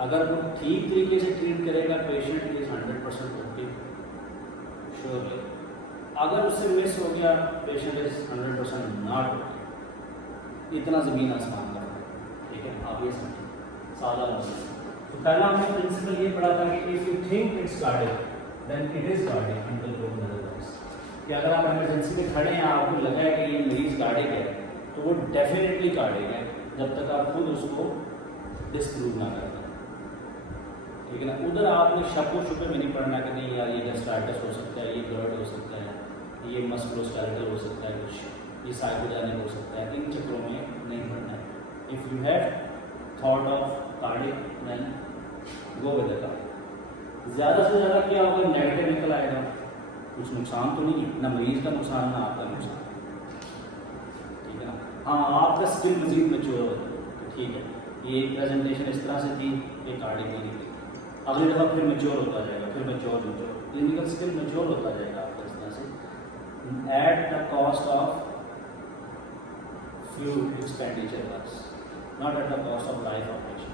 अगर वो ठीक तरीके से ट्रीट करेगा पेशेंट इज 100% ओके श्योरली। अगर उससे मिस हो गया पेशेंट इज 100% नॉट ओके। इतना ज़मीन आसमान का है, ठीक है। आप ये समझिए सादा लफ्ज़। तो पहला हमने प्रिंसिपल ये पढ़ा था कि if you think it's cardiac then it is cardiac until proven otherwise. कि अगर आप इमरजेंसी में खड़े हैं, आपको लगा है कि ये मरीज़ कार्डिक है, तो वो डेफिनेटली कार्डिक है जब तक आप खुद उसको डिस्प्रूव ना कर दें, ठीक है ना। उधर आपने शक व शुबे में नहीं पढ़ना कि नहीं यार ये गैस्ट्राइटिस हो सकता है, ये ब्लड हो सकता है, ये मस्कुलोस्केलेटल हो सकता है, कुछ ये साइकोजेनिक हो सकता है। इन चक्रों में नहीं पढ़ना है। If you have thought of cardiac then go with the cardiac. ज़्यादा से ज़्यादा क्या होगा, नेगेटिव निकल आएगा, कुछ नुकसान तो नहीं है, ना मरीज़ का नुकसान ना आपका नुकसान, ठीक है ना। हाँ, आपका स्किल मजीद मैच्योर होता है तो ठीक है, ये प्रेजेंटेशन इस तरह से थी कि कार्डिक नहीं थी, अगली दफ़ा फिर मैच्योर होता जाएगा, फिर मैच्योर क्लिनिकल स्किल मैच्योर होता जाएगा आपका इस तरह से at the cost of few expenditure बस, not at the cost of life operation.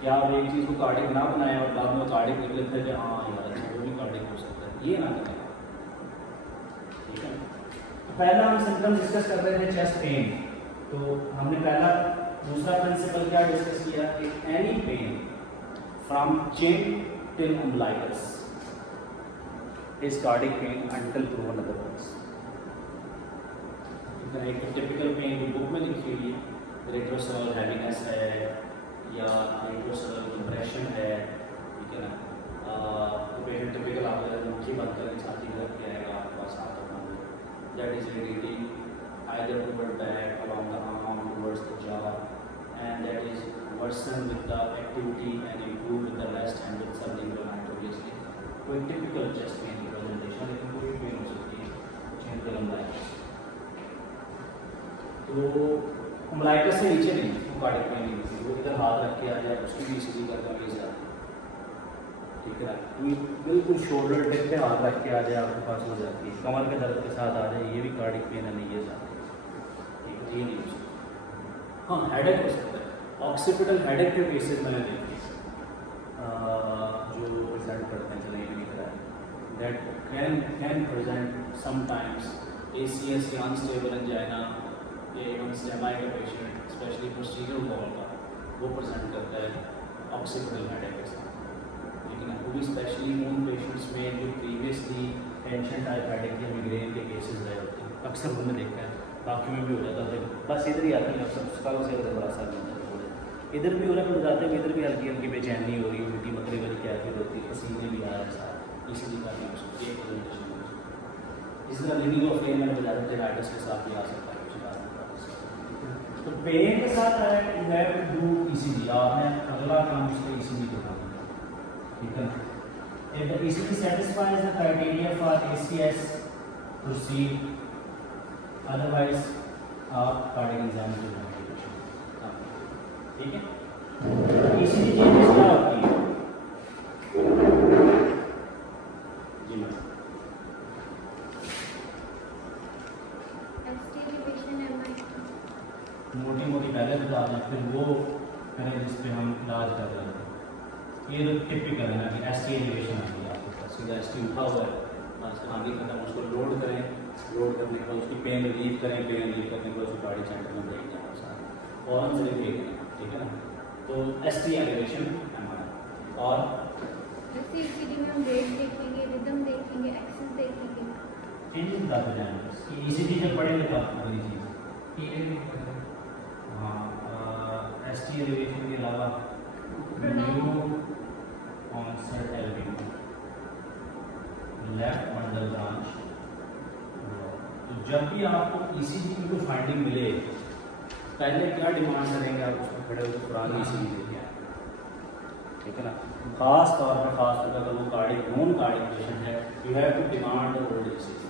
क्या आप एक चीज़ को कार्डिक ना बनाएं और बाद में कार्डिक निकले फिर कि हाँ यार अच्छा वो भी कार्डिक हो सकता है, ये ना करें, ठीक है। तो पहला हम सिम्टम डिस्कस कर रहे थे चेस्ट पेन। तो हमने पहला दूसरा प्रिंसिपल क्या डिस्कस किया कि any pain from chin till umbilicus is cardiac pain until proven otherwise. एक टिपिकल पेन जो बुक में लिखी हुई है, रेट्रोसोल हैवीनेस है या रेट्रोसोल डिप्रेशन है, ठीक है ना। तो पेशेंट टिपिकल आप मुट्ठी बंद करें, छाती में रख के आएगा आपके पास हाथ अपना, that is radiating either toward back, along the arm, towards the jaw, and that is worsen with the activity and improve with the rest and with sublingual night obviously. कोई typical chest pain की presentation, लेकिन कोई pen हो सकती है chain till umbilicus. तो umbilicus से नीचे नहीं वो कार्डिक पेन नहीं होती, वो इधर हाथ रख के आ जाए उसकी भी ईसीजी करता है ये ज़्यादा, ठीक है ना। बिल्कुल शोल्डर टिप पे हाथ रख के आ जाए आपके पास हो जाती है, कमर के दर्द के साथ आ जाए, ये भी कार्डिक पेन है नहीं ये ज़्यादा, ये नहीं हो सकता। हाँ, हेडेक हो सकता है, ऑक्सीपिटल हेडेक के केसेस मैंने देखे जो प्रेजेंट करते हैं, चलिए नहीं करा that can present sometimes ACS या अनस्टेबल एंजाइना या इवन स्टेमाई का पेशेंट स्पेशली पोस्टीरियर वॉल का वो प्रेजेंट करता है ऑक्सीपिटल हेडेक के साथ, लेकिन वो भी स्पेशली उन पेशेंट्स में जो प्रीवियसली टेंशन टाइप हेडेक या मिग्रेन के केसेस रहे होते हैं, अक्सर हमने देखा है, बाकी में भी हो जाता है, बस इधर ही आते हैं अक्सर कल से ज़्यादा बड़ा सर मिलता है, इधर भी हो रहा है जाते हैं, इधर भी हल्की हल्की बेचैनी हो रही है, उल्टी मकड़ी वाली कैफियत होती है, पसीने भी आ रहा है साथ, इसीलिए करनी हो सकती है प्रेजेंटेशन हो सकती है। इस तरह लिविंग ऑफ पेन एंड वजाइटिस के साथ भी आ सकता है कुछ बात। तो पेन के साथ you have to do ECG, आपने अगला काम उसका ECG करना है, ठीक है। If the ECG satisfies the criteria for ACS, proceed, otherwise आप कार्डिक एग्जाम के लिए, ठीक है। ECG चेंजेस क्या होती है जी मैम? मोटी मोटी पहले बता दें, फिर वो करें जिस पे हम इलाज कर रहे हैं। ये तो टिपिकल है ना कि ST एलिवेशन आती है आपके पास, सीधा ST उठा हुआ है, बस आगे खत्म, उसको लोड करें, लोड करने के बाद उसकी पेन रिलीफ करें, पेन रिलीफ करने के बाद उसको गाड़ी सेंटर में भेज दें साथ और से भेज दें, ठीक है ना। तो ST एलिवेशन और ECG में हम रेट देखेंगे, रिदम देखेंगे, एक्सेस देखेंगे, चेंजेस बताते जाएंगे। ECG जब पढ़ेंगे तो आपको बड़ी चीज़ हाँ, ST एलिवेशन के अलावा new onset elevation left bundle branch. तो जब भी आपको ECG की कोई फाइंडिंग मिले, पहले क्या डिमांड करेंगे आप उसको खड़े होकर पुरानी ECG लेके आए, ठीक है ना। खास तौर पर अगर वो कार्डिक नॉन कार्डिक पेशेंट है, you have to demand old ECG,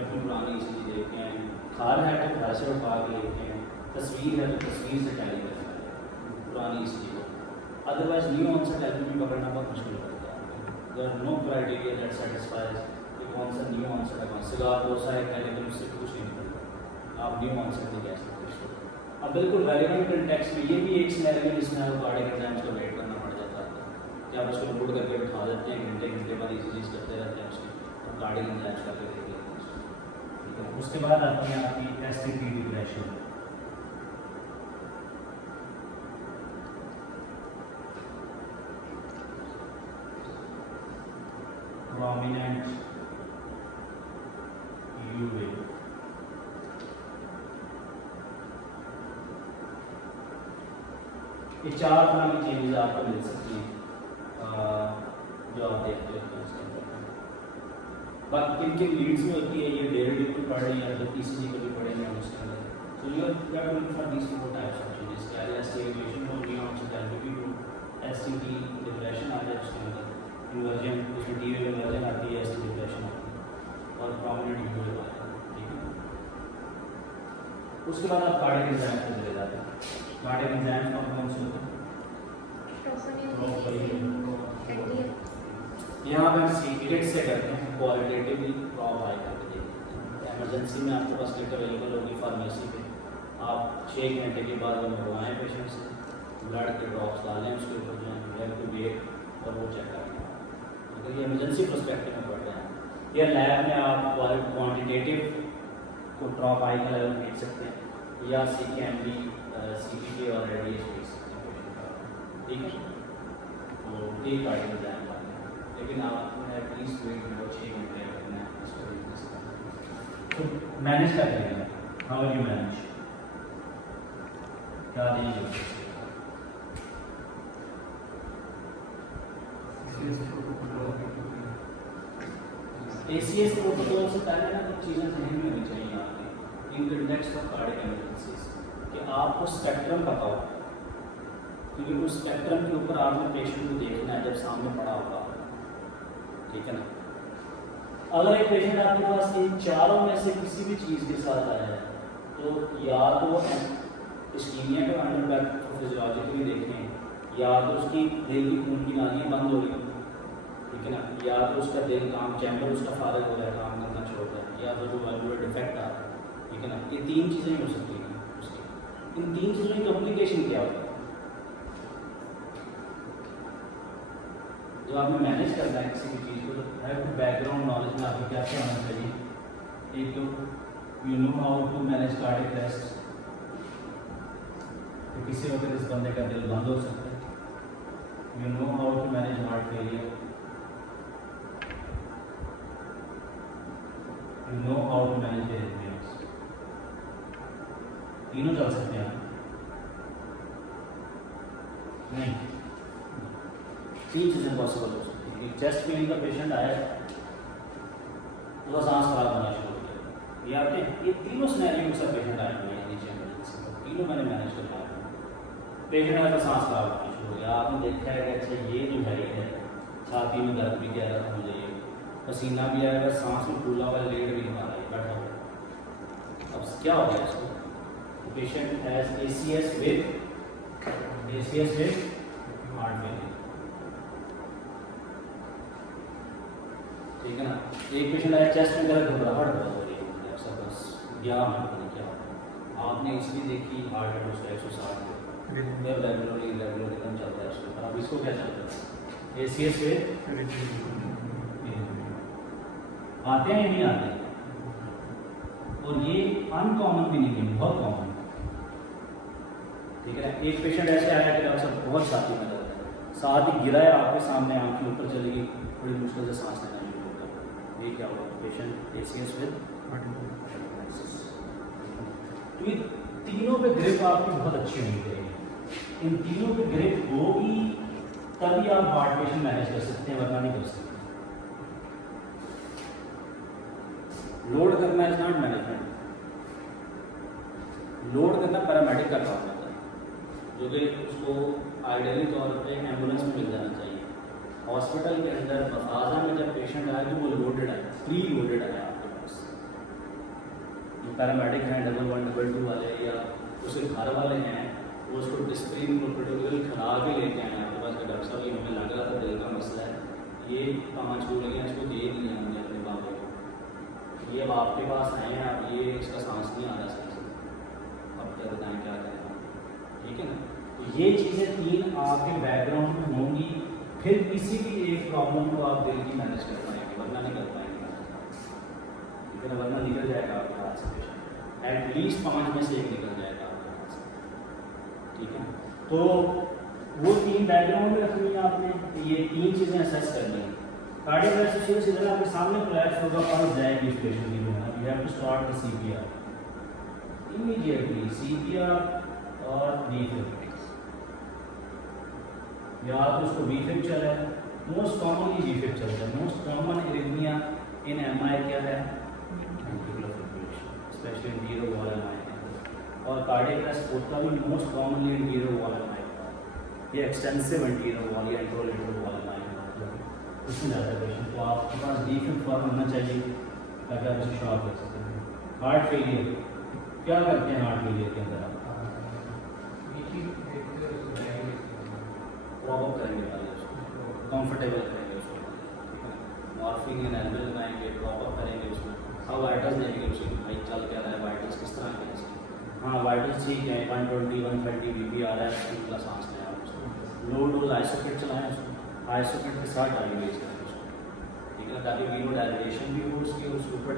अपनी पुरानी ECG लेके आए, खाल है तो घर से उठा के लेके आए, तस्वीर है तो तस्वीर से टैली करना है पुरानी ECG को, अदरवाइज न्यू ऑनसेट एल्बम पकड़ना बहुत मुश्किल होता है। There no criteria that satisfies कि कौन सा न्यू ऑनसेट है, कौन सा बहुत सारे लेकिन उससे कुछ नहीं निकलता, आप न्यू ऑनसेट नहीं कह सकते। अब बिल्कुल रेलिवेंट कंटेक्स्ट में ये भी एक सिनेरियो जिसमें आपको कार्डिक एग्जाम्स को वेट करना पड़ जाता है, लोड करके बिठा देते हैं, घंटे घंटे बाद इसी चीज़ करते रहते हैं उसकी, और कार्डियक एंजाइम्स करके देख लेते हैं। ठीक है, उसके बाद आती है आपकी STP depression. Prominent you wave. ये 4 तरह की चेंजेस आपको मिल सकती हैं जो आप देखते हो उसके अंदर। बाकी किन किन लीड्स में होती है ये डेरिवेटिव को पढ़ रही हैं, तो पीसीजी को भी पढ़ेंगे हम उसके अंदर। So you are looking for these 4 types of changes, carious aviation हो गया, ऑक्सीडेंटिव टू एसटीटी डिप्रेशन आ जाए उसके अंदर, इन्वर्जन उसमें टी वेव इन्वर्जन आती है, एसटी डिप्रेशन आती है, और प्रोमिनेंट यू वेव आता है। ठीक है, उसके बाद आप कार्डियक एंजाइम्स पे चले जाते हैं। कार्डियक एंजाइम्स कौन से होते हैं? यहाँ पे हम सीक्रेट से करते हैं, क्वालिटेटिवली प्रॉप हाई करके देखते हैं। एमरजेंसी में आपके पास किट अवेलेबल होगी फार्मेसी पे, आप 6 घंटे के बाद वो मंगवाएँ पेशेंट से, ब्लड के ड्रॉप्स डालें उसके ऊपर जो है ब्लड टू वेट, और वो चेक करें। अगर ये इमरजेंसी पर्सपेक्टिव में पढ़ रहे हैं, या लैब में आप क्वांटिटेटिव को ड्रॉप हाई का लेवल देख सकते हैं, या CKMB CPK और रेडिएशन देख सकते हैं पेशेंट का। ठीक है, तो ये कार्डियक एंजाइम आते हैं, लेकिन आपको एटलीस्ट वेट में 6 घंटे करना है इसको। तो मैनेज कर लेंगे, हाउ यू मैनेज, क्या दीजिए? ACS प्रोटोकॉल से पहले ना कुछ चीज़ें ध्यान में होनी चाहिए आपके इन कंटेक्स्ट ऑफ कार्डियक इमरजेंसीज, कि आपको स्पेक्ट्रम पता हो, क्योंकि उस स्पेक्ट्रम के ऊपर आपने पेशेंट को देखना है जब सामने पड़ा होगा। ठीक है ना, अगर एक पेशेंट आपके पास इन चारों में से किसी भी चीज़ के साथ आया है, तो या तो इस्कीमिया के अंडर फिजियोलॉजिकली देखें, या तो उसकी दिल की खून की नालियाँ बंद हो रही, ठीक है ना, या तो उसका दिल काम चैम्बर उसका फारग हो रहा है, काम करना छोड़ रहा है, या तो जो वाल्वुलर डिफेक्ट आ रहा है। ठीक है ना, ये 3 चीज़ें हो सकती हैं उसकी। इन 3 चीज़ों की कम्युनिकेशन क्या होता है जो आपने मैनेज करना है किसी भी चीज़ को, तो है तो बैकग्राउंड नॉलेज में आपको क्या क्या होना चाहिए। एक तो you know how to manage cardiac arrest, तो किसी वक्त इस बंदे का दिल बंद हो सकता है। You know how to manage heart failure, you know how to manage arrhythmias. तीनों चल सकते हैं नहीं? 3 चीज़ें पॉसिबल हो सकती हैं। चेस्ट पेन का पेशेंट आया, उसका सांस खराब होना शुरू हो गया, ये आपने ये तीनों सिनेरियो के साथ पेशेंट आए हुए हैं नीचे इमरजेंसी में, तीनों मैंने मैनेज करना है। पेशेंट आया तो सांस खराब होना शुरू हो गया, आपने देखा है कि अच्छा ये जो है ये छाती में दर्द भी कह रहा था मुझे, ये पसीना भी आएगा, सांस में फूला हुआ, लेट भी नहीं पा रहा है, बैठा हुआ। अब क्या हो गया इसको? Patient has ACS with heart failure. ठीक है ना, एक पेशेंट आया चेस्ट में दर्द, घबराहट बहुत हो रही है, ऐसा बस क्या मतलब क्या होता है, आपने इसलिए देखी हार्ट रेट उसका 160 रेगुलरली रिदम चलता है उसके ऊपर। अब इसको क्या चलता है? ACS से आते हैं या नहीं आते? और ये अनकॉमन भी नहीं है, बहुत कॉमन। ठीक है ना, एक पेशेंट ऐसे आया कि डॉक्टर साहब बहुत छाती में दर्द है, साथ ही गिरा है आपके सामने, आँख के ऊपर चली गई, बड़ी मुश्किल से सांस लेना शुरू हो गया। ये क्या हुआ? Patient ACS with heart failure. तो ये तीनों पे ग्रिप आपकी बहुत अच्छी होनी चाहिए। इन तीनों पे ग्रिप होगी तभी आप हार्ट पेशेंट मैनेज कर सकते हैं, वरना नहीं कर सकते। लोड करना इज नॉट मैनेजमेंट, लोड करना पैरामेडिक का काम होता है, जो कि उसको आइडियली तौर पे एम्बुलेंस में मिल जाना चाहिए। हॉस्पिटल के अंदर मफाजा में जब पेशेंट आए तो वो लोडेड आए, प्री लोडेड आए आपके पास। जो पैरामेडिक हैं डबल 1 डबल 2 वाले, या उसके घर वाले हैं, वो उसको डिस्प्रिन प्रोटोकॉल खड़ा के लेके आए आपके पास, डॉक्टर साहब ये हमें लग रहा था दिल का मसला है, ये 5 गोलियाँ इसको दे दी हमने अपने बाबे को, ये अब आपके पास आए हैं, अब ये इसका सांस नहीं आ रहा सही से, अब क्या बताएं क्या करें। ठीक है ना, तो ये चीज़ें 3 आपके बैकग्राउंड में होंगी फिर किसी भी एक प्रॉब्लम को आप दिल की मैनेज कर पाएंगे, वरना नहीं कर पाएंगे। लेकिन वरना निकल जाएगा आपके हाथ से पेशेंट, एटलीस्ट 5 में से 1 निकल जाएगा आपके हाथ से। ठीक है, तो वो 3 बैकग्राउंड में रखनी है आपने, ये 3 चीज़ें असेस करनी है। कार्डियक अरेस्ट सीधे आपके सामने कोलैप्स होगा, पल्स जाएगी इस पेशेंट की, जो है you have to start the CPR immediately, CPR और VFib, या तो उसको VFib चला है, मोस्ट कॉमनली VFib चलता है। मोस्ट कॉमन एरिथमिया इन MI क्या है? Ventricular fibrillation, specially interior wall MI, और कार्डियक अरेस्ट होता भी most commonly interior wall MI, ये एक्सटेंसिव इंटीरियर वॉल या इंट्रोलेटरल वॉल MI उसमें जाता है पेशेंट। तो आपके पास VFib फॉर्म होना चाहिए ताकि आप उसे शॉक कर सकते हैं। हार्ट फेलियर क्या करते हैं? हार्ट फेलियर के अंदर आप प्रॉपर करेंगे, पहले उसको कंफर्टेबल करेंगे, उसको मॉर्फिन एनर्जी लगाएंगे, प्रॉपर करेंगे उसको, अब वाइटल्स देंगे उसको, भाई चल क्या रहा है, वाइटल्स किस तरह के हैं इसके। हाँ वाइटल्स ठीक है, 120 130 BP आ रहा है, उनका सांस लें आप उसको, लो डोज आइसोकेट चलाएँ उसको, आइसोकेट के साथ डायबिटीज करें उसको, ठीक है ना, ताकि वीनो डायलिटेशन भी हो उसकी और सुपर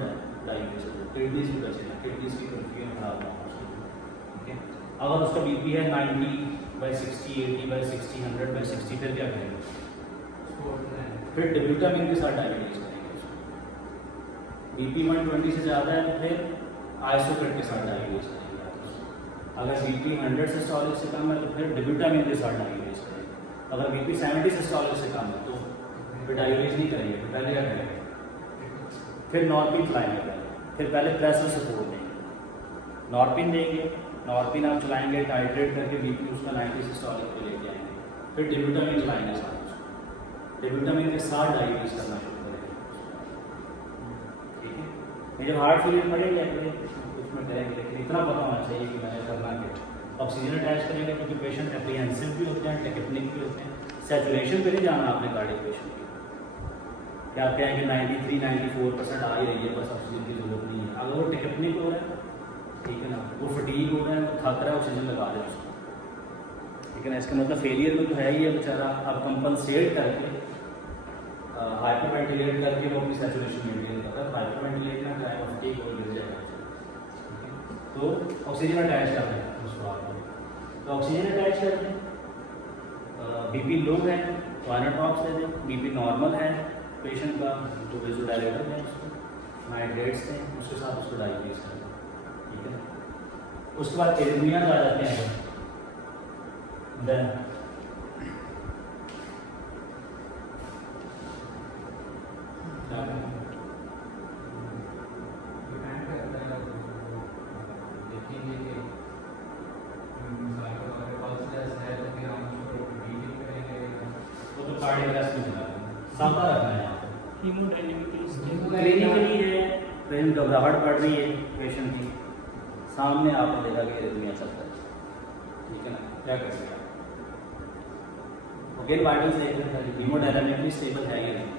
डायबिटीज हो, किडनीज भी बचे ना, किडनीज की परफ्यूम खराब ना हो उसकी। ठीक है, अगर उसका BP है 90/60, 80/60, 100/60, फिर क्या करेंगे? फिर डिब्यूटामिन के साथ डायबिटीज करेंगे उसको। BP 120 से ज़्यादा है तो फिर आइसोकेट के साथ डायबिटीज करेंगे आप उसको। अगर BP 100 सिस्टोलिक से कम है तो फिर डिब्यूटामिन के साथ डायबिटीज करेंगे। अगर BP 70 सिस्टोलिक से कम है तो फिर डायबिटीज नहीं करेंगे, फिर पहले क्या करेंगे? फिर नॉर्पिन चलाएंगे, फिर पहले प्रेशर सपोर्ट देंगे, नॉर्पिन देंगे, नॉर्पिन आप चलाएंगे, टाइट्रेट करके BP उसका 90 सिस्टोलिक पे लेके आएंगे, फिर डिब्यूटामिन चलाएंगे साथ उसको, डिब्यूटामिन के साथ डायबिटीज करना शुरू करेंगे। ठीक है, ये जब हार्ट फेलियर पड़ेंगे उसमें करेंगे, लेकिन इतना पता होना चाहिए कि मैंने करना क्या। ऑक्सीजन अटैच करेंगे क्योंकि पेशेंट एप्रीहेंसिव भी होते हैं, टेक्निक भी होते हैं। सैचुरेशन पे नहीं जाना आपने कार्डियक पेशेंट की, क्या आप कहेंगे 93 94% आ ही रही है, बस ऑक्सीजन की जरूरत नहीं है। अगर वो टेक्निक हो रहा है, ठीक है ना, वो फटीग हो रहा है, वो थक रहा है, ऑक्सीजन लगा रहे हैं उसको, ठीक है ना, इसका मतलब फेलियर में तो है ही है बेचारा। अब कंपनसेट करके हाइपर वेंटिलेट करके वो अपनी सैचुरेशन मेंटेन कर रहा है, हाइपर वेंटिलेट ना कराए वो फटीग हो गिर जाएगा। तो ऑक्सीजन अटैच कर रहे हैं उसको आप, तो ऑक्सीजन अटैच कर दें। BP लो है तो आइनोटॉक्स दे दें, BP नॉर्मल है पेशेंट का तो वेज़ोडायलेटर है उसको, नाइट्रेट्स हैं, उसके साथ उसको डायबिटीज करें। ठीक है, उसके बाद एरिथमियाज आ जाते हैं। देन कार्डियक अरेस्ट में चला सादा रखना है यहाँ पे। क्लिनिकली है, पेशेंट घबराहट पड़ रही है पेशेंट की, सामने आपने देखा कि एरिथमिया चलता है, ठीक है ना, क्या करेंगे आप? अगेन वाइटल्स देख रहे हैं, हीमोडायनामिकली स्टेबल है या नहीं।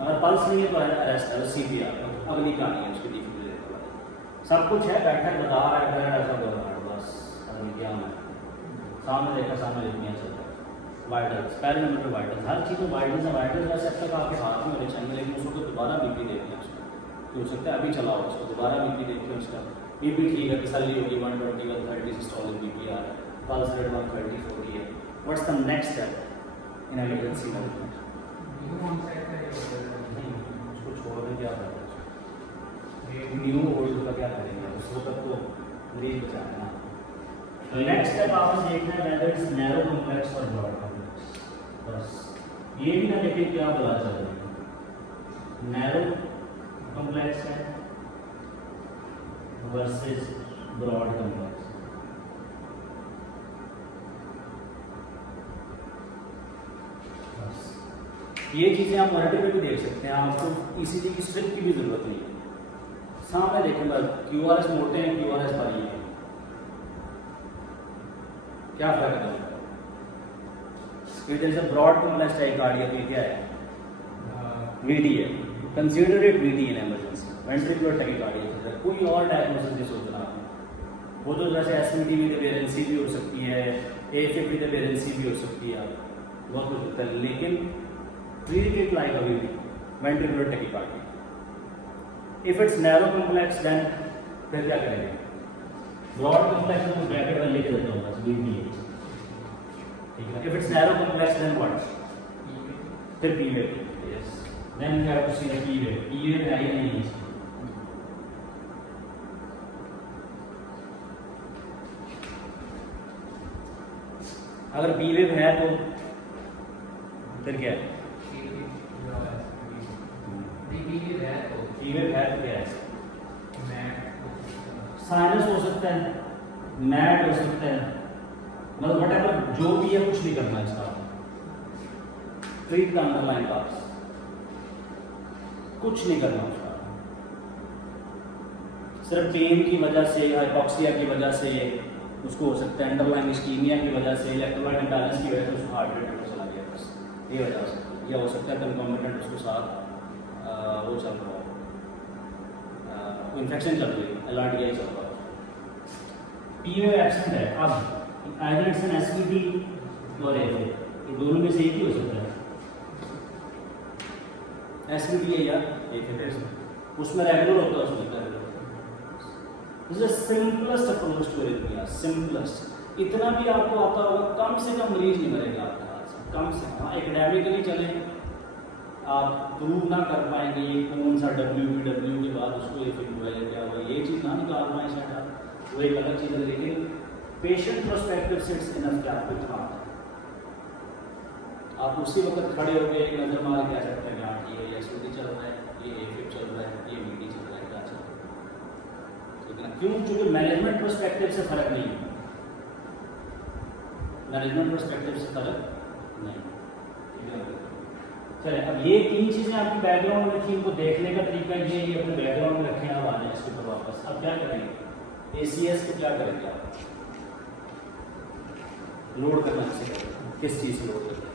अगर पल्स नहीं है तो अरेस्ट है, CPR अगली कहानी है उसकी डिफिब्रिलेटर वाली। सब कुछ है, बैठा बता रहा है, ऐसा बोल रहा है, बस अगली क्या है, सामने देखा, सामने एरिथमिया चलता है। वाइटल्स पहले नंबर पर वाइटल्स, हर चीज़ में वाइटल्स है। वाइटल्स वैसे अब तक आपके हाथ में होने चाहिए, लेकिन उसको दोबारा BP देते हैं उसको, तो हो सकता है अभी चलाओ उसको, दोबारा BP देते हैं उसका। BP ठीक है, तसल्ली होगी, 120 130 सिस्टोलिक BP आ रहा है, पल्स रेट 130 40 है। What's the next step in emergency management? उसको छोड़ दें, क्या करें न्यू ओल्ड का क्या करेंगे, उस वक्त तो मरीज बचाना है। नेक्स्ट स्टेप आपने देखना है वेदर इट्स नैरो कॉम्प्लेक्स और ब्रॉड कॉम्प्लेक्स। बस ये भी ना देखें क्या बोला चल रहा है, नैरो कॉम्प्लेक्स है वर्सेस ब्रॉड कॉम्प्लेक्स। बस ये चीज़ें आप मॉनिटर में भी देख सकते हैं, आपको ECG की स्ट्रिप की भी जरूरत नहीं है। सामने देखें बस QRS मोटे हैं, QRS बड़ी है, क्या फर्क है? It is a broad complex tachycardia की क्या है? VD है, consider it VD in emergency, ventricular tachycardia. कोई और डायग्नोसिस नहीं सोचना आपने, वो तो जैसे SMT की डिफरेंसी भी हो सकती है, AFib की डिफरेंसी भी हो सकती है, बहुत कुछ होता है, लेकिन treat it like a ventricular tachycardia. If it's narrow complex then फिर क्या करेंगे? ब्रॉड कॉम्प्लेक्स में ब्रैकेट में लिख देता हूँ बस BPH, ठीक है। If it's narrow complex then what? फिर P wave, yes, then we have to see the P wave. P wave है या नहीं इसमें? अगर P वेव है तो फिर क्या है? P वेव है तो क्या है? साइनस हो सकता है, मैट हो सकता है, मतलब व्हाटएवर जो भी है, कुछ नहीं करना है इसका। ट्रीट द अंडरलाइन कॉज, कुछ नहीं करना उसका। सिर्फ पेन की वजह से, हाइपोक्सिया की वजह से उसको हो सकता है, अंडरलाइन इस्कीमिया की वजह से, इलेक्ट्रोलाइट इम्बैलेंस की वजह से उसको हार्ट रेट में चला गया, बस ये वजह हो सकती है। या हो सकता है कंकॉमिटेंट उसके साथ वो चल रहा हो, इन्फेक्शन चल रही है, एलर्जी चल रहा हो। P वेव एब्सेंट है, अब आइदर इट्स एन SVT और AF, ये दोनों में से एक ही हो सकता है। SVT है या AF, उसमें रेगुलर होता है, उसमें regular. This is simplest approach to arrhythmia, simplest. इतना भी आपको आता होगा, कम से कम मरीज नहीं मरेगा आपके हाथ से, कम से कम। एकेडमिकली चले, आप प्रूव ना कर पाएंगे ये कौन सा WBW के बाद उसको इफेक्ट हुआ है, क्या हुआ, ये चीज़ ना निकाल पाए शायद आप, वो एक अलग चीज़ है। लेकिन पेशेंट प्रोस्पेक्टिव से इट्स इनफ कि आपको इतना आता है। आप उसी वक्त खड़े होकर एक नज़र मार कह सकते हैं हाँ ठीक है, ये SVT चल रहा है, ये AF चल रहा है, ये VD चल रहा है, क्या चल रहा है, ठीक है ना। क्यों? क्योंकि मैनेजमेंट प्रोस्पेक्टिव से फर्क नहीं है, मैनेजमेंट प्रोस्पेक्टिव से फर्क नहीं, ठीक है। चले, अब ये तीन चीज़ें आपकी बैकग्राउंड में थी, इनको देखने का तरीका ये अपने बैकग्राउंड में रखें। आप आ जाए इसके ऊपर वापस। अब क्या करेंगे? ACS को क्या करेंगे आप? लोड करना किसे करेंगे? किस चीज़ से लोड करेंगे?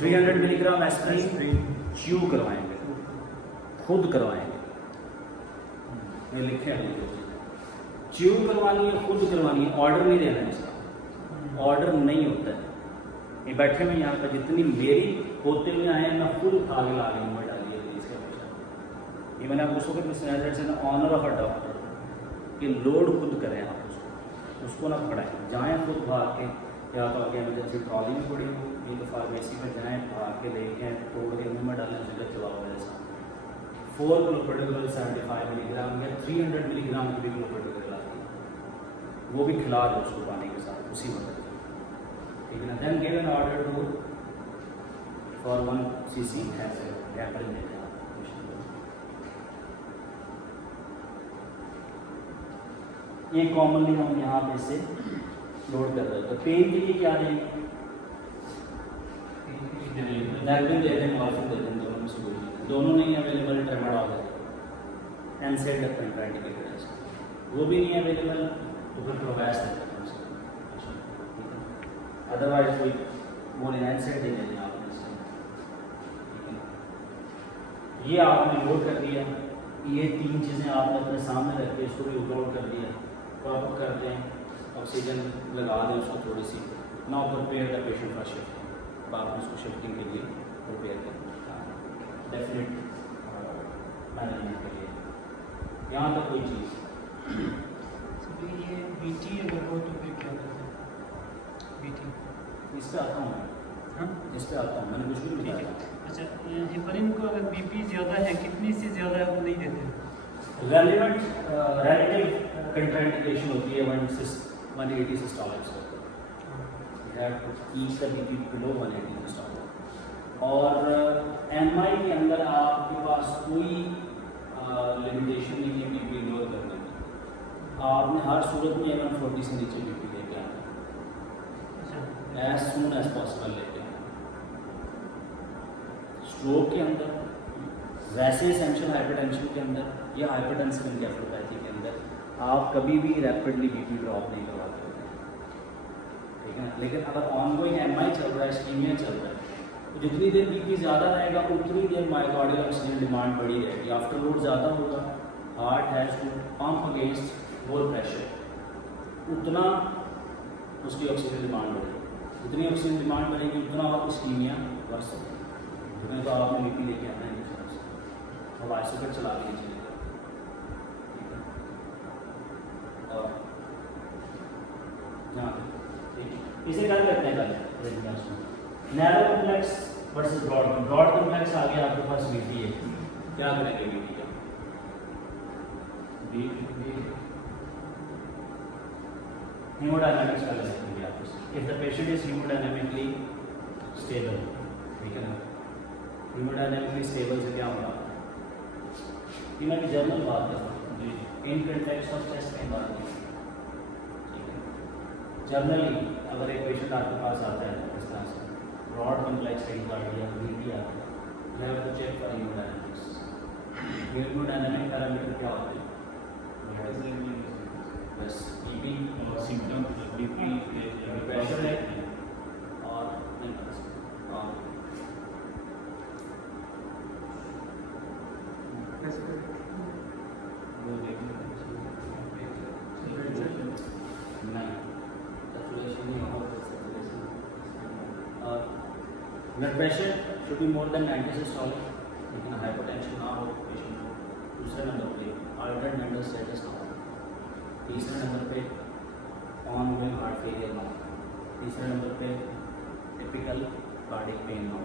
300 मिलीग्राम एस्पिरिन च्यू करवाएंगे, खुद करवाएंगे, ये लिखे हैं, च्यू करवानी है, खुद करवानी है, ऑर्डर नहीं देना है इसका, ऑर्डर नहीं होता है। ये बैठे में यहाँ पर जितनी मेरी होते हुए आए हैं, मैं खुद उठा के ला रही हूँ, डालिए इसका पूछा। ये मैंने आपको उसको ऑनर ऑफ अ डॉक्टर कि लोड खुद करें आप उसको ना पकड़ाएं, जाएँ खुद भाग के, या तो आगे इमरजेंसी ट्रॉली में पड़ी हो, ये तो फार्मेसी में जाएँ, भाग के लेके तोड़ के मुँह में डालें, जगह चलाओ मेरे साथ। 4 क्लोरोपेडिग्राल 75 मिलीग्राम या 300 मिलीग्राम की भी क्लोरोपेडिग्राल आती है, वो भी खिला दो उसको पानी के साथ उसी वक्त, ठीक है ना। Then give an order to for 1 cc heparin देते हैं। ये कॉमनली हम यहाँ पे से लोड कर रहे हैं। तो पेन के लिए क्या देंगे? नैल्विन दे दें, मॉर्फिन दे दें, दोनों में से कोई नहीं। दोनों नहीं अवेलेबल, ट्रेमाडॉल है, NSAID कंट्राइंडिकेटेड है, वो भी नहीं अवेलेबल तो फिर प्रोवैस देते हैं। अदरवाइज कोई वो नहीं, NSAID दे देंगे आप, ठीक है। ये आपने लोड कर दिया, ये 3 चीज़ें आपने अपने सामने रख के इसको भी लोड कर दिया, प्रॉपर कर दें, ऑक्सीजन लगा दें उसको थोड़ी सी। Now prepare the patient for shifting, आप उसको शिफ्टिंग के लिए प्रिपेयर करें, डेफिनेट मैनेजमेंट के लिए। यहाँ तक कोई चीज़ ये BT अगर हो तो फिर क्या करते हैं? BT इस पर आता हूँ मैं, हाँ, इस पर आता हूँ, मैंने कुछ भी नहीं बताया। अच्छा, हेपरिन को अगर BP ज़्यादा है, कितनी से ज़्यादा है वो नहीं देते? रेलेवेंट रिलेटिव कंट्राइंडिकेशन होती है 180 सिस्टोलिक से, you have to keep the BP below 180 systolic. और MI के अंदर आपके पास कोई लिमिटेशन नहीं है BP इग्नोर करने की, आपने हर सूरत में 140 से नीचे BP लेके आना, एज सून एज पॉसिबल लेके आना। स्ट्रोक के अंदर, वैसे एसेंशियल हाइपरटेंशन के अंदर या हाइपरटेंसिव एन्केफेलोपैथी के अंदर आप कभी भी रैपिडली BP ड्रॉप नहीं करवाते, ठीक है ना। लेकिन अगर ऑनगोइंग MI चल रहा है, इस्कीमिया चल रहा है, तो जितनी देर BP ज़्यादा रहेगा उतनी देर मायोकार्डियल ऑक्सीजन डिमांड बढ़ी रहेगी। आफ्टर लोड ज़्यादा होगा, heart has to pump against more pressure, उतना उसकी ऑक्सीजन डिमांड बढ़ेगी। जितनी ऑक्सीजन डिमांड बढ़ेगी उतना आप इस्कीमिया वर्स होगी। जितने तो आपने बीपी लेके आना है इस तरह से, अब आइसोलेट चला के चलेगा। ठीक है, और यहाँ ठीक है, इसे कर लेते हैं कल narrow complex versus broad. Broad complex आ गया आपके पास बीपी है, क्या करेंगे बीपी का? हेमोडायनामिक्स का लेंगे आप। If the patient is haemodynamically stable, ठीक है ना, हेमोडायनामिकली स्टेबल से क्या होगा? कि मैं भी जर्नल बात कर रहा हूँ जी, in context of chest pain बात नहीं, ठीक है। जर्नली अगर एक पेशेंट आपके पास आता है इस तरह से ब्रॉड कॉम्प्लेक्स टेकिकार्डिया बीपी आता है, you have to check for hemodynamics. Hemodynamic parameter क्या होते हैं? बस बीपी और सिम्टम, बीपी प्रेशर है और blood pressure should be more than 90 systolic, लेकिन हाइपरटेंशन ना हो पेशेंट को। दूसरे नंबर पे अल्टर्ड मेंटल स्टेटस ना हो। तीसरे नंबर पे ऑन गोइंग हार्ट फेलियर ना हो। तीसरे नंबर पे टिपिकल कार्डिक पेन ना हो।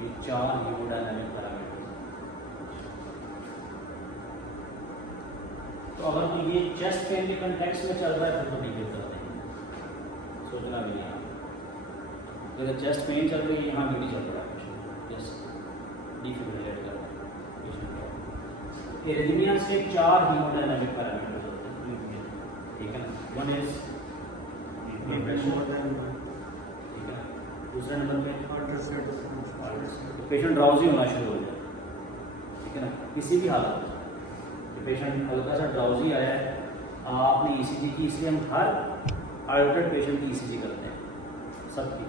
ये 4 हेमोडायनामिक पैरामीटर। तो अगर तो ये चेस्ट पेन के कंटेक्स्ट में चल रहा है फिर तो डिफिकल्ट कर देंगे, सोचना भी नहीं। अगर चेस्ट पेन चल रही है यहाँ भी नहीं चल रहा है पेशेंट, जस्ट डिफिब्रिलेट कर रहा है पेशेंट। एरिथमियास के 4 हेमोडायनामिक पैरामीटर्स होते हैं, ठीक है ना। वन इज प्रेशर, ठीक है। दूसरे नंबर पे पेशेंट ड्राउजी होना शुरू हो जाए, ठीक है ना। किसी भी हालत में पेशेंट हल्का सा ड्राउजी आया है, आपने ईसीजी की, इसलिए हम हर अल्टर्ड पेशेंट की ईसीजी करते हैं, सबकी।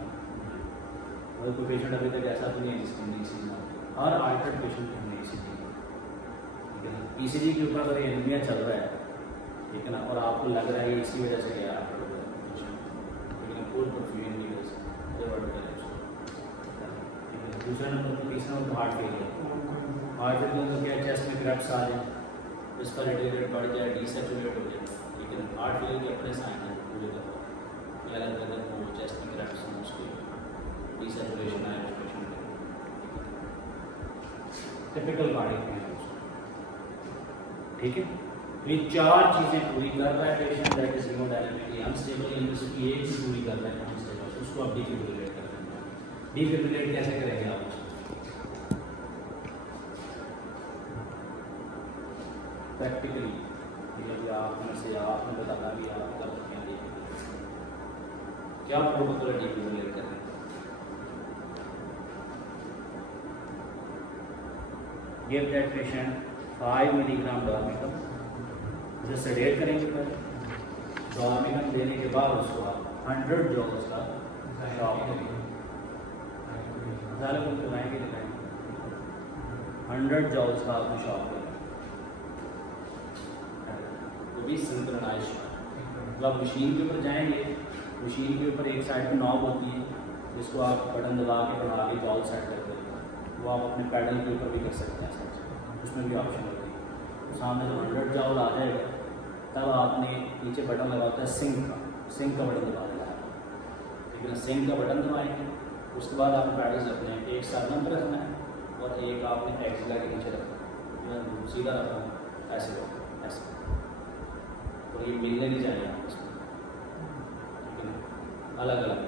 और कोई पेशेंट अभी तक ऐसा तो नहीं है जिसकी हमने ईसीजी ना, हर अल्टर्ड पेशेंट की हमने ईसीजी, ठीक है ना। ईसीजी के ऊपर अगर एनीमिया चल रहा है, ठीक है ना, और आपको लग रहा है इसी वजह से गया पेशेंट, ठीक है ना, फुल परफ्यूजन नहीं कर सकते, ठीक है। दूसरा नंबर पर तीसरा number heart failure. Heart failure तो क्या, चेस्ट में क्रैप्स आ जाए, रेस्पिरेटरी रेट बढ़ जाए, डीसैचुरेट हो जाए, ठीक है। हार्ट फेलियर के अपने साइन है पूरे तरह, अलग अलग वो चेस्ट में क्रैप्स हैं, उसके डीसैचुरेशन आए पेशेंट, टिपिकल कार्डिक पेन है उसको, ठीक है। तो ये 4 चीज़ें पूरी कर रहा है पेशेंट, दैट इज हेमोडायनामिकली अनस्टेबल। इनमें से एक भी पूरी कर रहा है अनस्टेबल, उसको आप डिफिब्रिलेट कर देंगे। डिफिब्रिलेट कैसे करेंगे आप उसको? प्रैक्टिकली मतलब आपने से आपने बताना भी आप कर सकते हैं, क्या प्रोटोकॉल डिफिब्रिलेट कर रहे हैं। गिव दैट पेशेंट 5 मिलीग्राम डॉर्मिकम, उसे सेडेट करेंगे पहले। डॉर्मिकम देने के बाद उसको आप 100 जॉल्स का शॉक करेंगे, ज़्यादा कुछ लगाएंगे 100 जॉल्स का आपने शॉक करेंगे, वो भी सिंक्रोनाइज शॉक। जब आप मशीन के ऊपर जाएंगे, मशीन के ऊपर एक साइड पे नॉब होती है जिसको आप बटन दबा के बढ़ा के जॉल सेट कर देते हैं, वो आप अपने पैडल के ऊपर भी कर सकते हैं, उसमें भी ऑप्शन होती है। सामने जब 100 जॉल आ जाएगा तब आपने नीचे बटन लगा होता है सिंक का बटन दबा देना है, ठीक है ना। सिंक का बटन दबाएंगे, उसके बाद आपने पैडल्स रखने हैं, एक सरनम पर रखना है और एक आपने एक्सिला के नीचे रखना है, सीधा रखना है, ऐसे रखना ऐसे, और ये मिलने नहीं चाहिए आपस में, ठीक है ना, अलग अलग।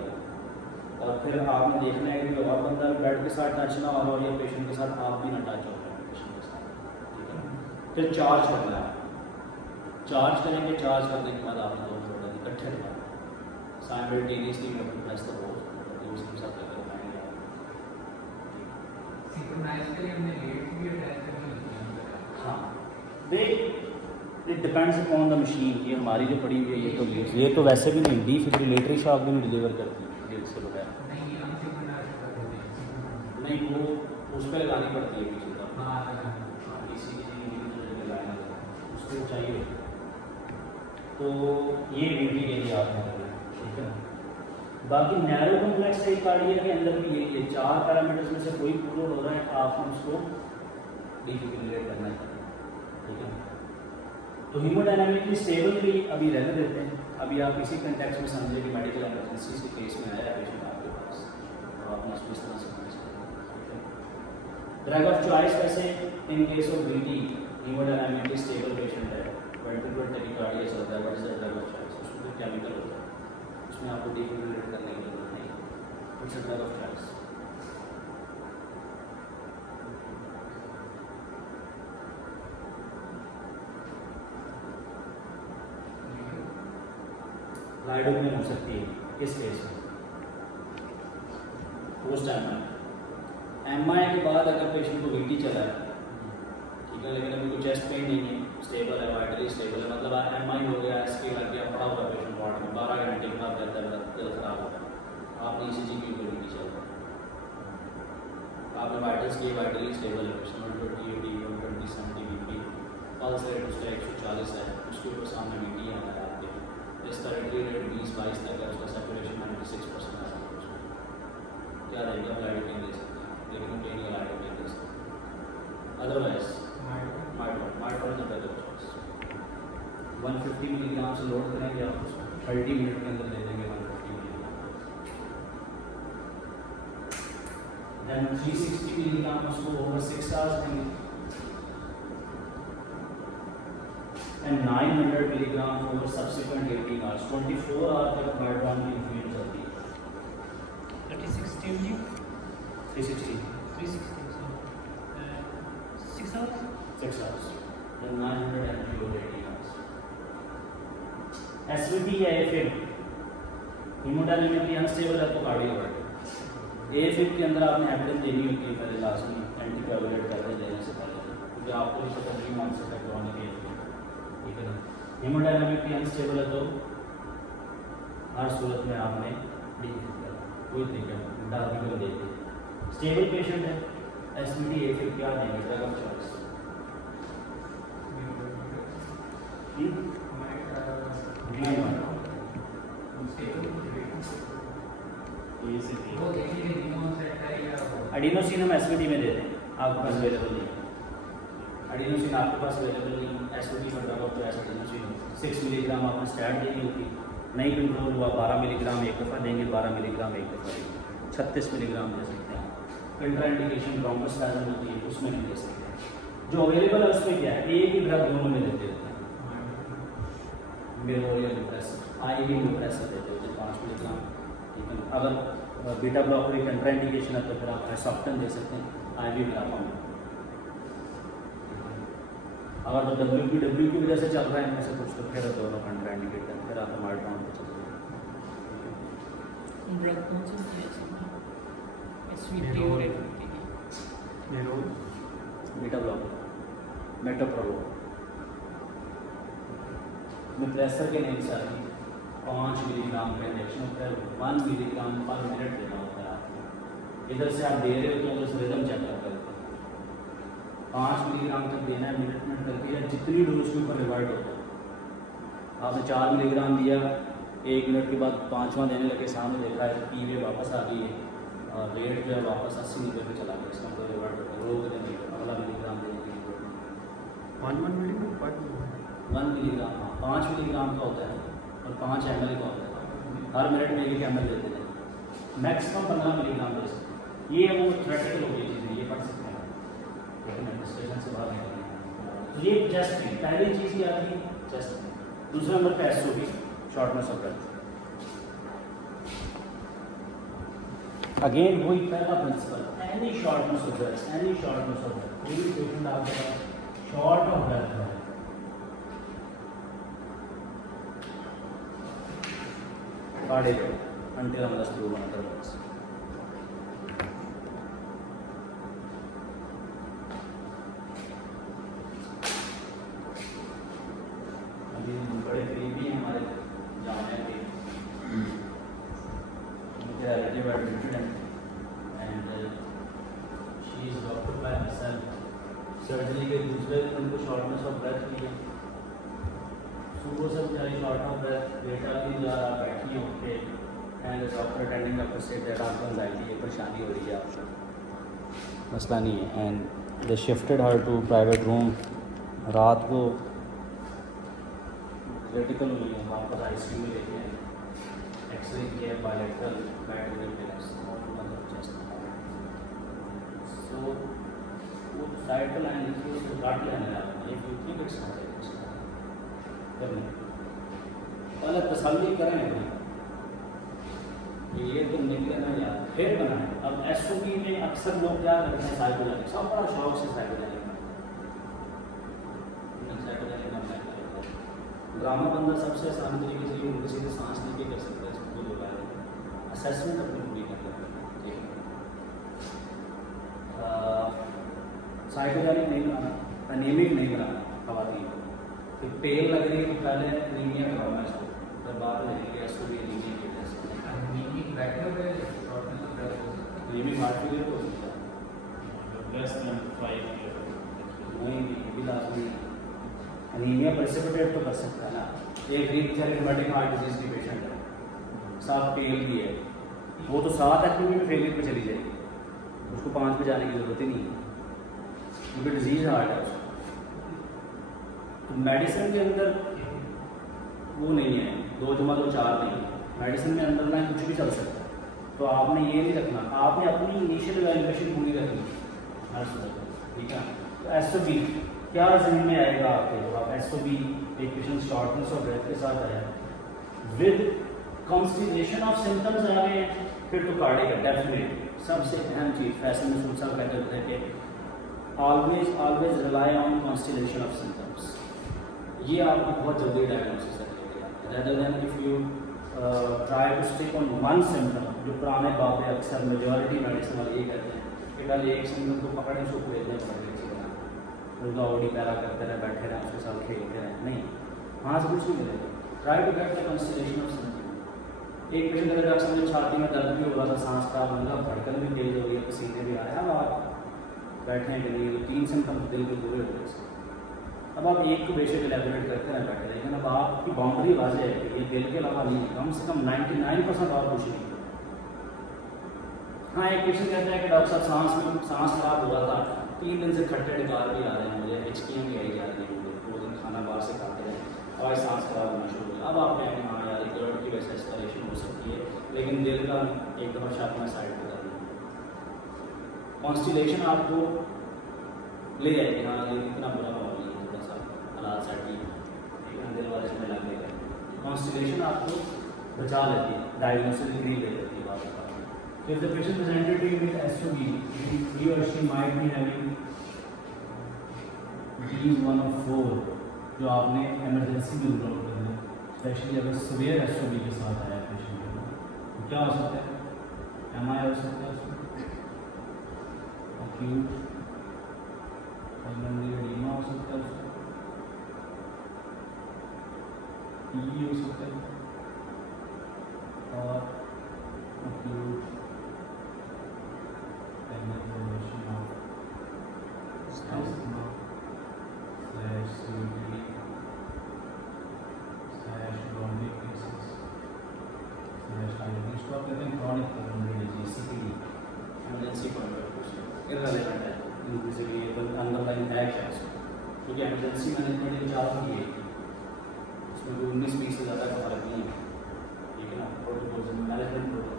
और फिर आपने देखना है कि और बंदा बेड के साथ टच ना हो और ये पेशेंट के साथ आप भी ना टच हो पेशेंट के साथ, ठीक है। फिर चार्ज करना है, चार्ज करेंगे, चार्ज करने के बाद आपने 2 प्रोडक्ट इकट्ठे लगाना साइमल्टेनियसली में अपने प्रेस द बोर्ड उसके साथ लगाएंगे। सिंक्रोनाइज के लिए हमने लेट भी अटैच करना है। हाँ, देख it depends upon the machine. ये हमारी जो पड़ी हुई है ये तो वैसे भी नहीं डिफिब्रिलेटरी शॉक भी नहीं डिलीवर करती है इसके बगैर, नहीं वो उस पर लगानी पड़ती है किसी का, किसी लगाना उसको चाहिए। तो ये ड्यूटी के लिए आपने करना है, ठीक है। बाकी नैरो कॉम्प्लेक्स टेकिकार्डिया के अंदर भी ये 4 पैरामीटर्स में से कोई पूरा हो रहा है, आपने उसको डिफिब्रिलेट करना चाहिए, ठीक है। तो हीमोडायनामिकली स्टेबल भी अभी रहने देते हैं। अभी आप इसी कंटेक्स्ट में समझे कि मेडिकल इमरजेंसी से केस में आया पेशेंट आपके पास, तो आपने उसको इस तरह से समझ सकते। ड्रग ऑफ चॉइस वैसे in case of VT haemodynamically stable patient है, वेंट्रिकुलर टेकिकार्डिया चल रहा है, what is the drug of choice? उसमें कोई केमिकल होता है, उसमें आपको डिफिब्रिलेट करने की जरूरत नहीं, it's a drug of choice. लाइडोग्राम हो सकती है किस केस में? पोस्ट MI के बाद अगर पेशेंट को VT चला है, ठीक है, लेकिन अभी कोई चेस्ट पेन नहीं है, स्टेबल है, वाइटली स्टेबल है, मतलब MI हो गया, SK लग गया, पड़ा हुआ पेशेंट वार्ड में 12 घंटे के बाद रहता है, दिल खराब होता है, आपने ECG की ऊपर VT चल रहा है, आपने वाइटल्स किए, वाइटली स्टेबल है, पेशेंट 120 80 120 70 BP, पल्स रेट उसका 140 है, उसके ऊपर सामने VT आ रहा है आपके, रेस्पिरेटरी रेट 20-22 तक है, उसका सैचुरेशन 96% आ रहा है, क्या रहेगा? आप लाइडोग्राम दे सकते हैं, लेकिन पेन का लाइडोग्राम दे सकते हैं, अदरवाइज माइट्रोल is the better choice. 150 milligram से लोड करेंगे आप उसको 30 मिनट के अंदर दे देंगे 150 मिलीग्राम, देन 360 मिलीग्राम उसको ओवर 6 आवर्स देंगे, and 900 milligram over subsequent 18 hours, 24 hours तक माइट्रोल की इन्फ्लुएंस चलती है। 36 mg 360 360 6 hours 6 hours, then 900 mg over 18 hours। SVT या AFib हीमोडायनामिकली अनस्टेबल है तो कार्डियोवर्टिक। AFib के अंदर आपने हेपरिन देनी होती है पहले लास्ट में, एंटीकोएगुलेट करके देने से पहले, क्योंकि आपको भी पता नहीं मान सकता क्रॉनिक AFib, ठीक है ना। हीमोडायनामिकली अनस्टेबल है तो हर सूरत में आपने डिफिकल्ट करना, कोई तरीका नहीं, डार्बिकल देते। स्टेबल पेशेंट है, SVT AFib क्या देंगे? Drug of choice. एडिनोसिन हम SVT में देते हैं, आपके पास अवेलेबल नहीं है, एडिनोसिन आपके पास अवेलेबल नहीं, SVT का drug of choice adenosine 6 milligram आपने स्टैट देनी होती, नहीं कंट्रोल हुआ 12 मिलीग्राम एक दफ़ा देंगे, 12 मिलीग्राम एक दफ़ा देंगे, 36 मिलीग्राम दे सकते हैं। कंट्राइंडिकेशन ब्रोंकोस्पैज़म होती है, उसमें नहीं दे सकते। जो अवेलेबल है उसमें क्या है, एक ही ड्रग दोनों में देते होते हैं, मेलोरियल डिप्रेसर, IV डिप्रेसर देते होते हैं 5 मिलीग्राम, ठीक है। अगर बीटा ब्लॉकर की कंट्राइंडिकेशन है तो फिर आप एसॉप्टन दे सकते हैं IV ग्राफा में। अगर तो WQ की वजह से चल रहा है इनमें से कुछ, तो फिर दोनों कंट्राइंडिकेट है, फिर आप माइट्रोन पे चल रहे हैं। ड्रग कौन सा दिया जाए? SVT और AFib बीटा ब्लॉकर, मेटोप्रोलोल में प्रेशर के नेम से आती है, 5 मिलीग्राम का इंजेक्शन होता है, 1 मिलीग्राम पर मिनट देना होता है आपको। इधर से आप दे रहे हो तो उधर से रिदम चेक करते हैं, 5 मिलीग्राम तक देना है मिनट करके, या जितनी डोज के ऊपर रिवर्ट होता है। आपने 4 मिलीग्राम दिया, 1 मिनट के बाद 5वां देने लगे, सामने देखा है पी वे वापस आ गई है और रेट जो है वापस 80-90 पे चला गया, इसका मतलब रिवर्ट होता है, रोक देंगे, अगला मिलीग्राम देने की जरूरत नहीं। 1 मिलीग्राम, हाँ 5 मिलीग्राम का होता है और 5 ml का होता है, हर मिनट में 1 ml देते हैं, मैक्सिमम 15 मिलीग्राम दे सकते हैं। ये वो थ्रेटिकल हो गई चीज़ें, ये पढ़ सकते हैं लेकिन एडमिनिस्ट्रेशन से बाहर निकलना है। तो ये चेस्ट पेन पहली चीज़ ये आती है, चेस्ट पेन। दूसरा नंबर पे SOB, shortness of breath. Again वही पहला principle, any shortness of breath, कोई भी पेशेंट आपके पास शॉर्ट ऑफ ब्रेथ है, cardiac until unless proven otherwise. अभी बड़े करीबी हैं हमारे जाने के, उनके relative admitted हैं and she is doctored by herself. Surgery के दूसरे दिन उनको शॉर्टनेस ऑफ ब्रेथ हुई है, सुबह से बेचारी शॉर्ट ऑफ ब्रेथ, बेटा भी जा रहा, बैठी है, उठ के एंड डॉक्टर अटेंडिंग डॉक्टर से दैट आपको एंजाइटी है, परेशानी हो रही है आपको, मसला नहीं है। And they shifted her to private room. रात को क्रिटिकल हुई है, वापस आई में लेके आए, एक्सरे किया, बायोलेटरल बैटरी पेरेंट्स सो वो साइटल एंड काट लेने आपने एक ठीक करना पहले तसल्ली करें कि ये तो निकले ना यार, फिर बनाएं। अब एसओपी में अक्सर लोग क्या करते हैं, साइकोलॉजी सब बड़ा शौक से साइकोलॉजी ड्रामा बंदा सबसे आसान तरीके से ये किसी से सांस लेके कर सकता है, इसको जो है असेसमेंट अपनी पूरी कर लेते हैं, ठीक है। साइकोलॉजी नहीं बनाना, अनेमिक नहीं बनाना खवातीन को, फिर पेल लग रही है तो पहले एनीमिया करवाना इसको, फिर बाद में लेंगे एसओपी एनीमिया की टेस्ट। एनीमिक बैठे हुए शॉर्टनेस ऑफ ब्रेथ हो सकता है, एनीमिक हार्ट फेलियर हो सकता है लेस देन 5 वही भी लाजमी एनीमिया प्रेसिपिटेट तो कर सकता है ना। एक रिमेटिक हार्ट डिजीज की पेशेंट है, साथ पेल भी है, वो तो 7 एक्टिविटी में फेलियर पे चली जाएगी, उसको 5 पे जाने की जरूरत ही नहीं है क्योंकि डिजीज हार्ट है उसको। तो मेडिसिन के अंदर वो नहीं है 2 जमा 2 4 नहीं है, मेडिसिन में अंदर ना कुछ भी चल सकता है। तो आपने ये नहीं रखना, आपने अपनी इनिशियल वैल्यूएशन पूरी रखनी हर सूरत, ठीक है। तो एसओबी क्या जमीन में आएगा आपके, जब आप एसओबी एक पेशेंट शॉर्टनेस ऑफ ब्रेथ के साथ आया विद कॉन्स्टिपेशन ऑफ सिम्टम्स आ गए हैं, फिर तो कार्डियक डेफिनेटली सबसे अहम चीज़ फैसल में सूचना कहते हैं कि always rely on constipation of symptoms. ये आपको बहुत जल्दी डायग्नोसिस करेगा rather than if you try to stick on one symptom, जो पुराने बातें अक्सर मेजॉरिटी मेडिसिन वाले ये कहते हैं कि पहले एक सिम्टम को पकड़ने उसको भेजने पड़ेगा, उनका ओडी पैरा करते रहे, बैठे रहे, उसके साथ खेलते रहे, नहीं, वहाँ से कुछ नहीं मिलेगा। Try to get the constipation of symptom. एक पेशेंट अगर आप समझे छाती में दर्द भी हो रहा था, सांस खराब हो रहा, धड़कन भी तेज हो रही है, पसीने भी आ रहे हैं, अब आप बैठे हैं कि नहीं, तो 3 सिम्पटम दिल के पूरे हो गए। अब आप एक को बेशक एलेबोरेट करते रहे बैठे, लेकिन अब आपकी बाउंड्री वाज़ेह है कि ये दिल के अलावा नहीं है, कम से कम 99% और कुछ नहीं। हाँ, एक पेशेंट कहता है कि डॉक्टर साहब सांस खराब हो रहा था, 3 दिन से खट्टे डिकार भी आ रहे हैं, मुझे हिचकियाँ भी आई जा रही हैं, मुझे 2 दिन खाना बाहर से खाते हैं और सांस खराब होना शुरू हो गया। अब आप कहेंगे हाँ यार गर्ड की वैसे एस्परेशन हो सकती है, लेकिन दिल का एक दफ़ा शापना साइड पर कर दिया, कॉन्स्टिलेशन आपको ले जाएगी, हाँ ये इतना बुरा माहौल नहीं है, थोड़ा सा हालात सेट नहीं है, दिल वाले में लग गए, कॉन्स्टिलेशन आपको बचा लेती है, डायग्नोसिस नहीं ले लेती है बात। If the patient presented to you with SOB, he or she might be having these 1 of 4 जो आपने emergency में नोट कर दिया, स्पेशली अगर severe SOB के साथ आया पेशेंट तो क्या हो सकता है, MI हो सकता है उसमें, acute pulmonary edema हो सकता है उसमें, PE हो सकता है और acute formation of asthma / COPD / bronchial cases / इसको आप कहते हैं chronic pulmonary disease CPD, emergency control irrelevant है बेसिकली, ये तो अंडरलाइन है क्या इसको, क्योंकि emergency मैनेजमेंट इन 4 की है, इसमें कोई 19-20 से ज़्यादा का फर्क नहीं है, ठीक है ना। प्रोटोकॉल मैनेजमेंट प्रोटोकॉल,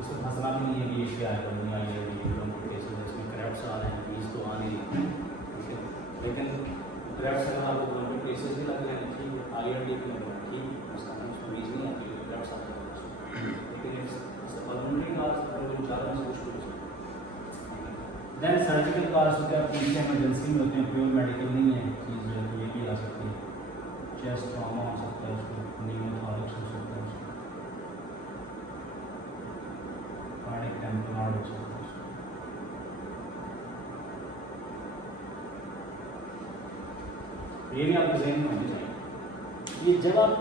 इसको फंसना भी नहीं है कि ये क्या है, नहीं आई है केसेस इसमें क्रैप्स आ रहे हैं, फीस तो आ नहीं रही, ठीक है, लेकिन क्रैप्स अगर आपको कॉन्ट्रैक्ट केसेस भी लग रहे हैं, ठीक है, IRD की नंबर ठीक मसला नहीं, उसमें फीस नहीं आती है, क्रैप्स आते हैं, लेकिन इस पल्मोनरी काज जो ज़्यादा से कुछ हो सकता। दैन सर्जिकल काज होते हैं, आपकी इमरजेंसी में होते हैं, प्योर मेडिकल नहीं है चीज़ जो है, ये भी आ सकती है, चेस्ट ट्रॉमा हो सकता है, उसको न्यूमोथॉरैक्स हो सकता है, उसको कार्डियक टेम्पोराल हो सकता है। ये भी आपको जहन में होनी चाहिए। ये जब आप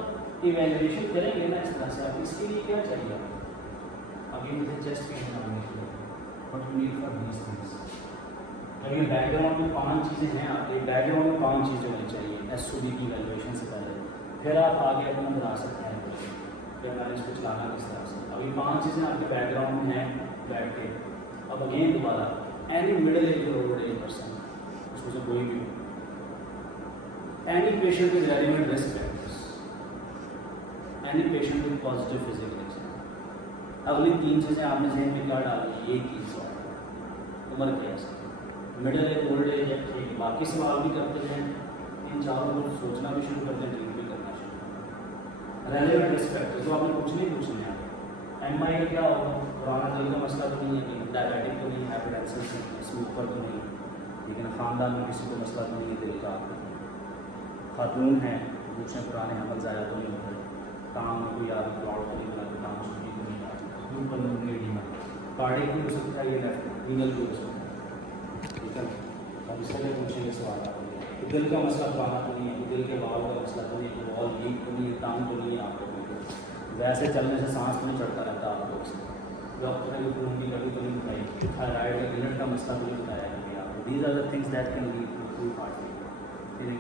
इवेल्युएशन करेंगे ना इस तरह से, आप इसके लिए क्या चाहिए, अभी मुझे चेस्ट पेन करने के लिए what you need for these things, अगर बैकग्राउंड में 5 चीज़ें हैं, आपके बैकग्राउंड में 5 चीज़ें होनी चाहिए एसओबी की इवेल्युएशन से पहले, फिर आप आगे अपना बना सकते हैं। या मैंने इसको चलाना किस तरह से। अभी 5 चीज़ें आपके बैकग्राउंड में हैं बैठ के। अब अगेन दोबारा एनी मिडिल एज और ओल्ड एज पर्सन, उसमें से कोई भी, any patient with relevant risk factors, any patient with positive physical exam. अगली 3 चीज़ें आपने जहन में क्या डाली, ये की उम्र क्या है, मिडिल एज ओल्ड एज है, ठीक। बाकी सवाल भी करते हैं, इन चारों को सोचना भी शुरू करते हैं, ट्रीट भी करना शुरू करते हैं। रेलेवेंट रिस्क फैक्टर तो आपने कुछ नहीं पूछने हैं। MI का क्या होगा, पुराना दिल का मसला तो नहीं है, डायबिटिक तो नहीं, हाइपरटेंशन तो नहीं, स्मोकर तो नहीं, लेकिन ख़ानदान में किसी को मसला तो नहीं है दिल का, खातून है, दूसरे पुराने हमल ज़ाया तो नहीं होते, काम में कोई आदत प्लॉट तो नहीं बना, कोई काम छुट्टी तो नहीं आती, कार्डिक भी हो सकता है, ये लेफ्ट रीनल भी हो सकता है, ठीक है। अब इसके लिए पूछेंगे सवाल आपको, दिल का मसला पुराना तो नहीं है, दिल के वाल का मसला तो नहीं है, वॉल लीक तो नहीं है, टांग तो नहीं है आपको, वैसे चलने से सांस तो नहीं चढ़ता रहता आपको, डॉक्टर ने खून की कभी तो नहीं बताई, थायराइड का यूनिट का मसला तो नहीं बताया है आपको। These are the things that can lead to heart failure.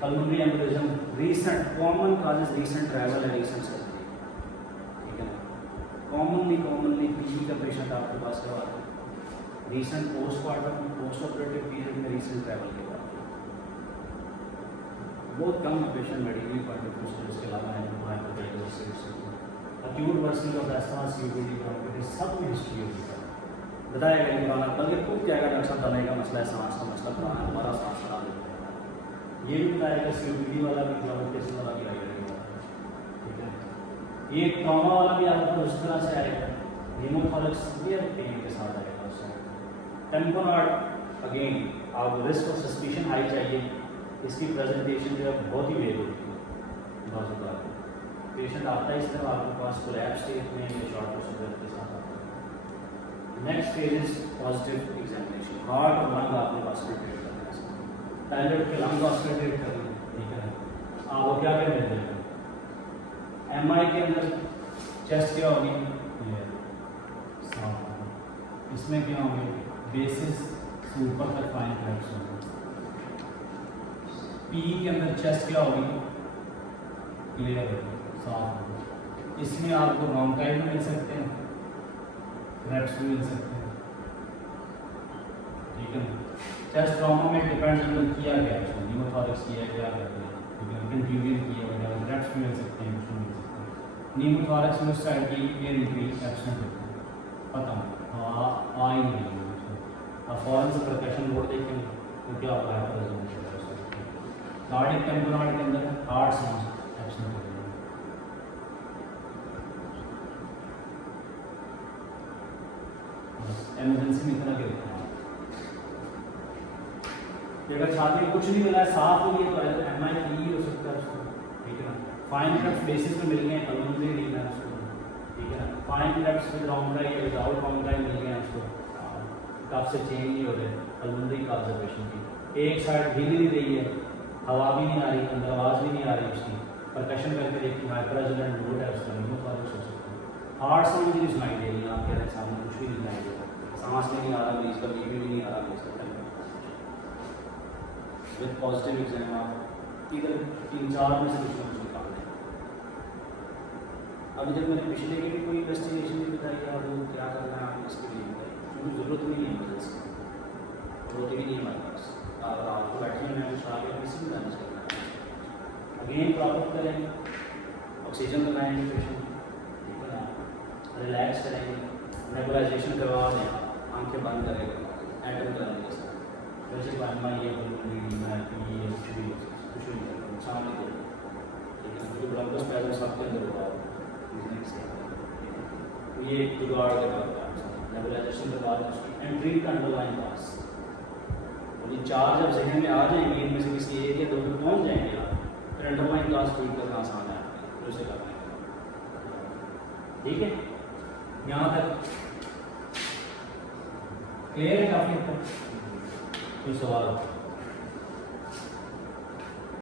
Pulmonary embolism, recent common causes, recent travel है, रीसेंट सर्जरी, ठीक है ना। कॉमनली PE का पेशेंट आपके पास करवा है, recent postmortem, post operative period में रीसेंट ट्रैवल के बाद, बहुत कम है patient medically point of view से, इसके अलावा acute version of asthma, COPD, bronchitis, सब में हिस्ट्री होगी, बताया गया पुराना, बल्कि खुद क्या डॉक्टर साहब दमे का मसला है, सांस का मसला पुराना, हमारा सांस खराब है, ये भी बताएगा, COPD वाला भी, ब्रोंकाइटिस वाला भी आएगा, ठीक है। ये ट्रॉमा वाला भी आपको उस तरह से आएगा, हीमोथोरैक्स सिवियर पेन के साथ आएगा उससे। टेम्पोनॉइड अगेन आप रिस्क ऑफ सस्पिशन हाई चाहिए, इसकी प्रेजेंटेशन जो है बहुत ही वेग होती है, बहुत ज़्यादा पेशेंट आता है इस तरह आपके पास कोलैप्स स्टेज में या शॉर्ट प्रोसीजर के साथ आता है। Next phase is positive examination, heart और लंग आपने ऑस्कल्टेट करना है, पहले उठ के लंग ऑस्कल्टेट करना है, ठीक है। वो क्या करने देंगे, MI के अंदर चेस्ट क्या होगी, इसमें क्या होंगे, बेसिस से ऊपर तक फाइन क्रैक्स होंगे। PE के अंदर चेस्ट क्या होगी, क्लियर होगी, साफ होगी। इसमें आपको ब्रोंकाई भी मिल सकते हैं, क्रैक्स भी मिल सकते हैं, ठीक है। चेस्ट ट्रॉमा में डिपेंड किया गया है, न्यूमोथोरैक्स किया क्या करते हैं, ठीक है, कंट्यूजन किया वगैरह, क्रैक्स भी मिल सकते हैं, कुछ मिल सकते हैं। न्यूमोथोरैक्स में उस साइड की एयर एंट्री एब्सेंट होती है, पता नहीं आ ही नहीं है, आप फॉरन से परकशन बोर्ड देखेंगे तो क्या होगा, कार्डिक टेम्पोनॉइड के अंदर हार्ट सांस एब्सेंट हो जाएगा। इमरजेंसी में इतना गिरता है, अगर छाती में कुछ नहीं मिला है, साफ हो गया तो MI PE हो सकता है उसको, ठीक है ना। फाइन क्रैक्स बेसिस पे मिल गए, पल्मोनरी नहीं है उसको, ठीक है ना। फाइन क्रैक्स विद ब्रोंकाई या विदाउट ब्रोंकाई मिल गए उसको, कब से चेंज नहीं हो रहे, पल्मोनरी का ऑब्जर्वेशन की, एक साइड हिल नहीं रही है, हवा भी नहीं आ रही, अंदर आवाज़ भी नहीं आ रही उसकी, परकशन करके देखिए माइक्रोजनल नोड है उसका, न्यूमोथोरैक्स हो सकता है। हार्ट साउंड भी नहीं सुनाई दे रही है, आप कह रहे हैं सामने कुछ भी नहीं सुनाई दे रहा, सांस भी नहीं आ रहा, बीच का BP भी नहीं आ रहा, विद पॉजिटिव एग्जाम आप इधर 3-4 में से कुछ ना कुछ निकाल दें। अभी तक मैंने पिछले की भी कोई इन्वेस्टिगेशन नहीं बताई है, वो क्या करना है आप इसके लिए बताइए, क्योंकि ज़रूरत नहीं है इमरजेंसी, ज़रूरत भी नहीं है हमारे पास, आपको बैठने में कुछ आगे किसी भी मैनेज करना है। अगेन प्रॉपर करेंगे, ऑक्सीजन लगाएंगे पेशेंट, ठीक है ना, रिलैक्स करेंगे, नेबुलाइजेशन करवा दें, आंखें बंद करेंगे, एटम कराने के साथ, वैसे MI ये कुछ भी नुकसान नहीं देगा, ठीक है। जो ब्रोंकोस्पैज़म सबके अंदर होगा, ये जुगाड़ के बाद नेबुलाइजेशन के बाद उसकी एंट्री का अंडरलाइन पास, ये 4 जब जहन में आ जाएंगे, इनमें से किसी एक या 2 में पहुँच जाएंगे आप, फिर अंडरलाइन कास्ट ट्रीट करना आसान है, फिर उसे करना है, ठीक है। यहाँ तक क्लियर है काफ़ी, कोई सवाल